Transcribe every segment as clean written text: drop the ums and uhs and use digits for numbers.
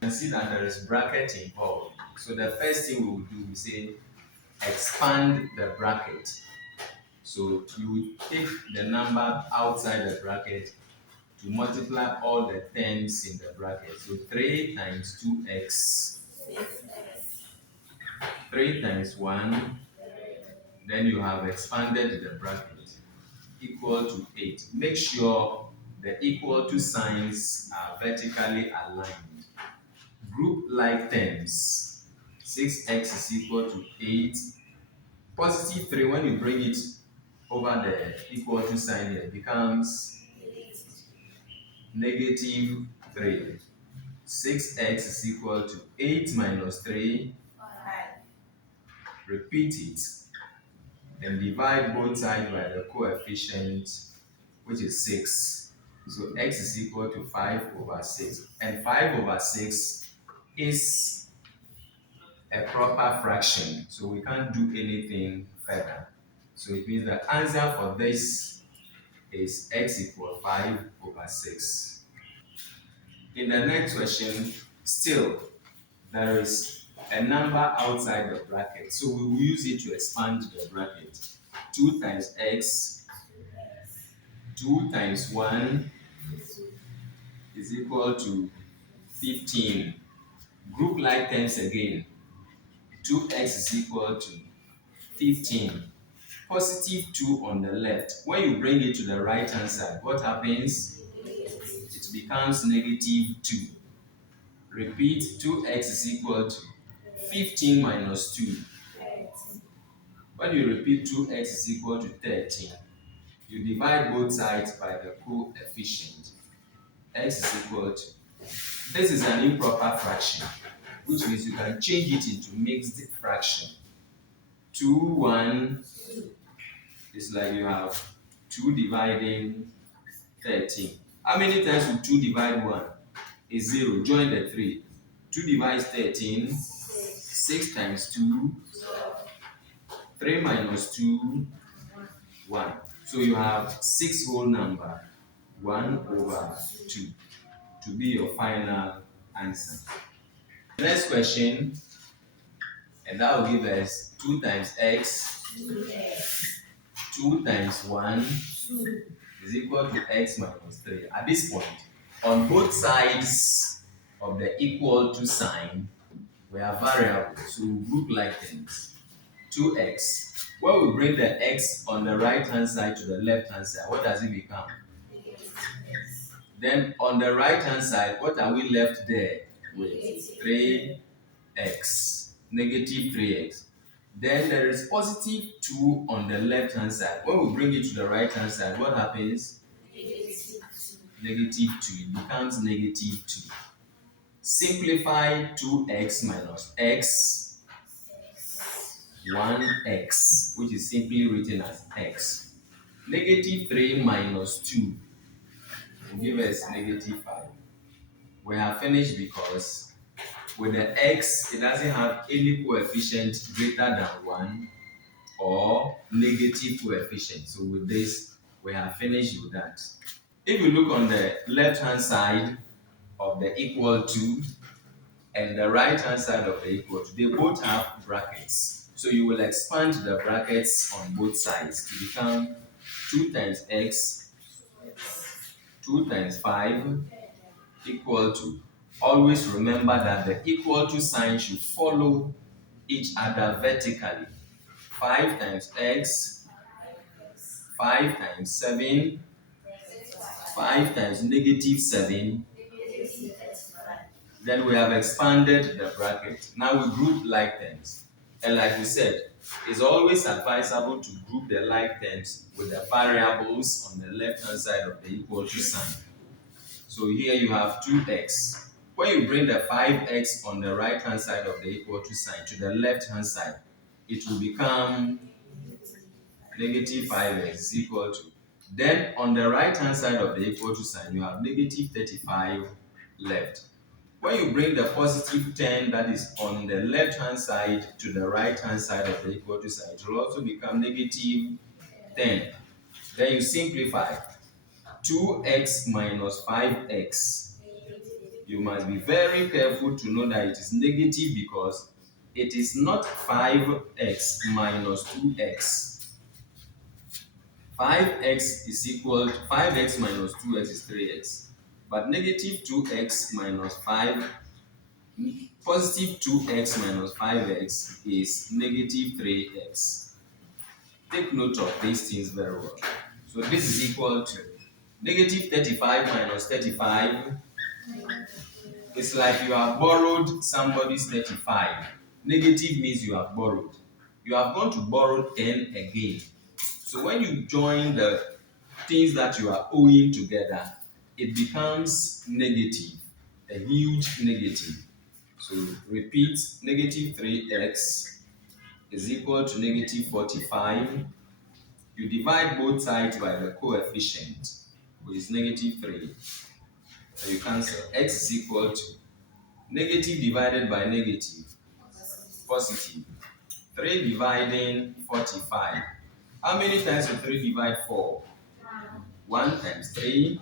can see that there is bracket involved. So the first thing we will do, we say expand the bracket. So you will take the number outside the bracket to multiply all the terms in the bracket. So 3 times 2x, 3 times 1, then you have expanded the bracket, equal to 8. Make sure the equal to signs are vertically aligned. Group like terms. 6x is equal to 8. Positive 3, when you bring it over the equal to sign, it becomes negative 3. 6x is equal to 8 minus 3. Repeat it. Then divide both sides by the coefficient, which is 6. So x is equal to 5 over 6. And 5 over 6 is a proper fraction. So we can't do anything further. So it means the answer for this is x equals 5 over 6. In the next question, still, there is a number outside the bracket. So we will use it to expand the bracket. 2 times x, 2 times 1 is equal to 15. Group like terms again. 2x is equal to 15. Positive 2 on the left. When you bring it to the right hand side, what happens? It becomes negative 2. Repeat, 2x is equal to 15 minus 2. When you repeat 2x is equal to 13, you divide both sides by the coefficient. X is equal to, this is an improper fraction, which means you can change it into mixed fraction. 2, 1 is like you have 2 dividing 13. How many times will 2 divide 1? Is 0. Join the 3. 2 divides 13. 6 times 2. 3 minus 2. 1. So you have 6 whole number. 1 over 2 to be your final answer. Next question, and that will give us 2 times x. 2 times 1 is equal to x minus 3. At this point, on both sides of the equal to sign, we have variables, so we group like things. 2x. When we bring the x on the right hand side to the left hand side, what does it become? Then on the right hand side, what are we left there with? 3x, negative 3x. Then there is positive 2 on the left hand side. When we bring it to the right hand side, what happens? Negative 2. It becomes negative 2. Simplify 2x minus x, 1x, which is simply written as x. Negative 3 minus 2 will give us negative 5. We have finished because with the x, it doesn't have any coefficient greater than 1 or negative coefficient. So with this, we have finished with that. If you look on the left hand side of the equal to and the right hand side of the equal to, they both have brackets. So you will expand the brackets on both sides to become 2 times x, 2 times 5 equal to. Always remember that the equal to sign should follow each other vertically. 5 times x, 5 times 7, 5 times negative 7. Then we have expanded the bracket. Now we group like terms. And like we said, it's always advisable to group the like terms with the variables on the left hand side of the equal to sign. So here you have 2x. When you bring the 5x on the right hand side of the equal to sign to the left hand side, it will become negative 5x is equal to. Then on the right hand side of the equal to sign, you have negative 35 left. When you bring the positive 10 that is on the left hand side to the right hand side of the equal to sign, it will also become negative 10. Then you simplify. 2x minus 5x you must be very careful to know that it is negative because it is not 5x minus 2x. 5x is equal to 5x minus 2x is 3x. But negative 2x minus 5, positive 2x minus 5x is negative 3x. Take note of these things very well. So this is equal to negative 35 minus 35. It's like you have borrowed somebody's 35. Negative means you have borrowed. You have gone to borrow 10 again. So when you join the things that you are owing together, it becomes negative, a huge negative. So repeat, negative 3x is equal to negative 45. You divide both sides by the coefficient, which is negative 3. So you cancel. X is equal to negative divided by negative, positive. 3 dividing 45. How many times will 3 divide 4? 1 times 3,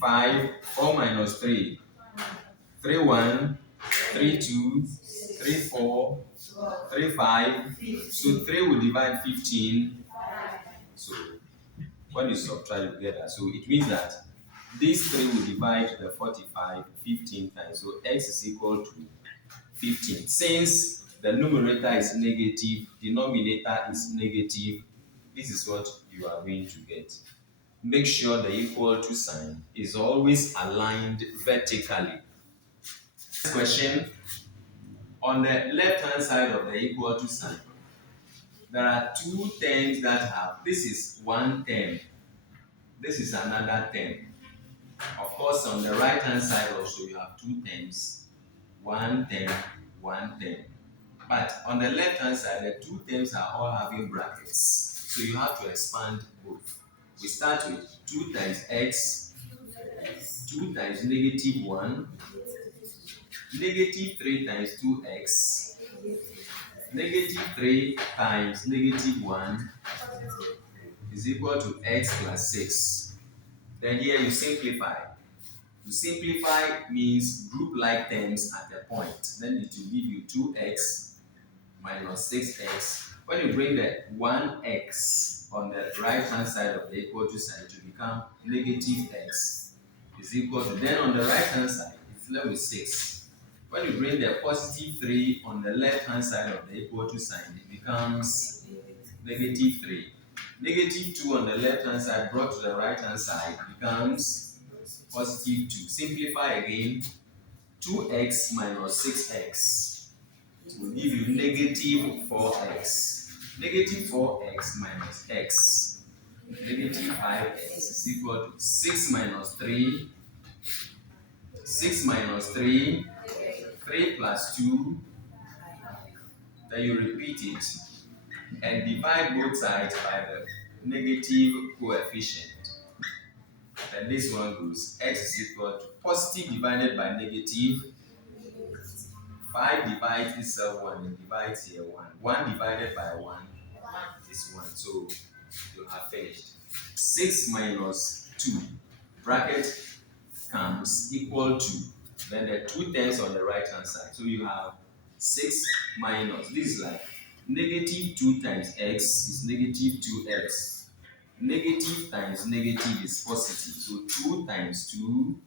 5, 4 minus 3. 3 1, 3 2, 3 4, 3 5. So 3 will divide 15. So when you subtract, you get that. So it means that these 3 will divide the 45 15 times. So x is equal to 15. Since the numerator is negative, denominator is negative, this is what you are going to get. Make sure the equal to sign is always aligned vertically. Next question, on the left hand side of the equal to sign, there are two terms that have, this is one term, this is another term. Of course, on the right hand side also you have two terms, one term, one term. But on the left hand side, the two terms are all having brackets. So you have to expand both. We start with 2 times x, 2 times negative 1, negative 3 times 2x, negative 3 times negative 1 is equal to x plus 6. Then here you simplify. To simplify means group like terms at a point. Then it will give you 2x minus 6x. When you bring the 1x on the right hand side of the equal to sign, it will become negative x is equal to, then on the right hand side, it's left with 6. When you bring the positive 3 on the left hand side of the equal to sign, it becomes negative 3. Negative 2 on the left hand side brought to the right hand side becomes positive 2. Simplify again, 2x minus 6x will give you negative 4x. Negative 4x minus x. Negative 5x is equal to 6 minus 3. 6 minus 3. 3 plus 2. Then you repeat it and divide both sides by the negative coefficient. Then this one goes x is equal to positive divided by negative. 5 divides itself 1 and divides here 1. 1 divided by 1 is 1. So you have finished. 6 minus 2 bracket comes equal to, then the two terms on the right hand side. So you have 6 minus, this is like negative 2 times x is negative 2x. Negative times negative is positive. So 2 times 2,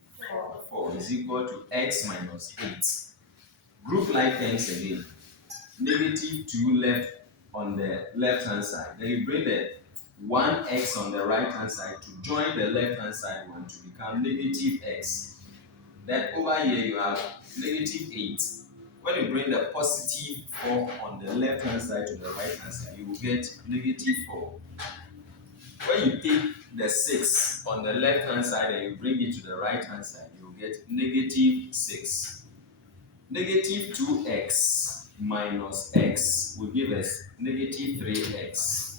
4 is equal to x minus 8. Group like terms again. Negative 2 left on the left hand side. Then you bring the 1x on the right hand side to join the left hand side one to become negative x. Then over here you have negative 8. When you bring the positive 4 on the left hand side to the right hand side, you will get negative 4. When you take the 6 on the left hand side and you bring it to the right hand side, you will get negative 6. Negative 2x minus x will give us negative 3x.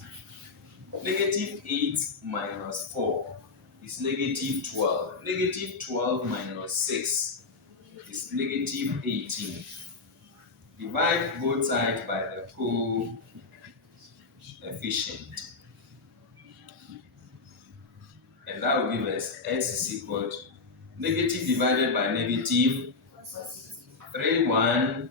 Negative 8 minus 4 is negative 12. Negative 12 minus 6 is negative 18. Divide both sides by the coefficient. And that will give us x is equal to Negative divided by negative, 3, 1,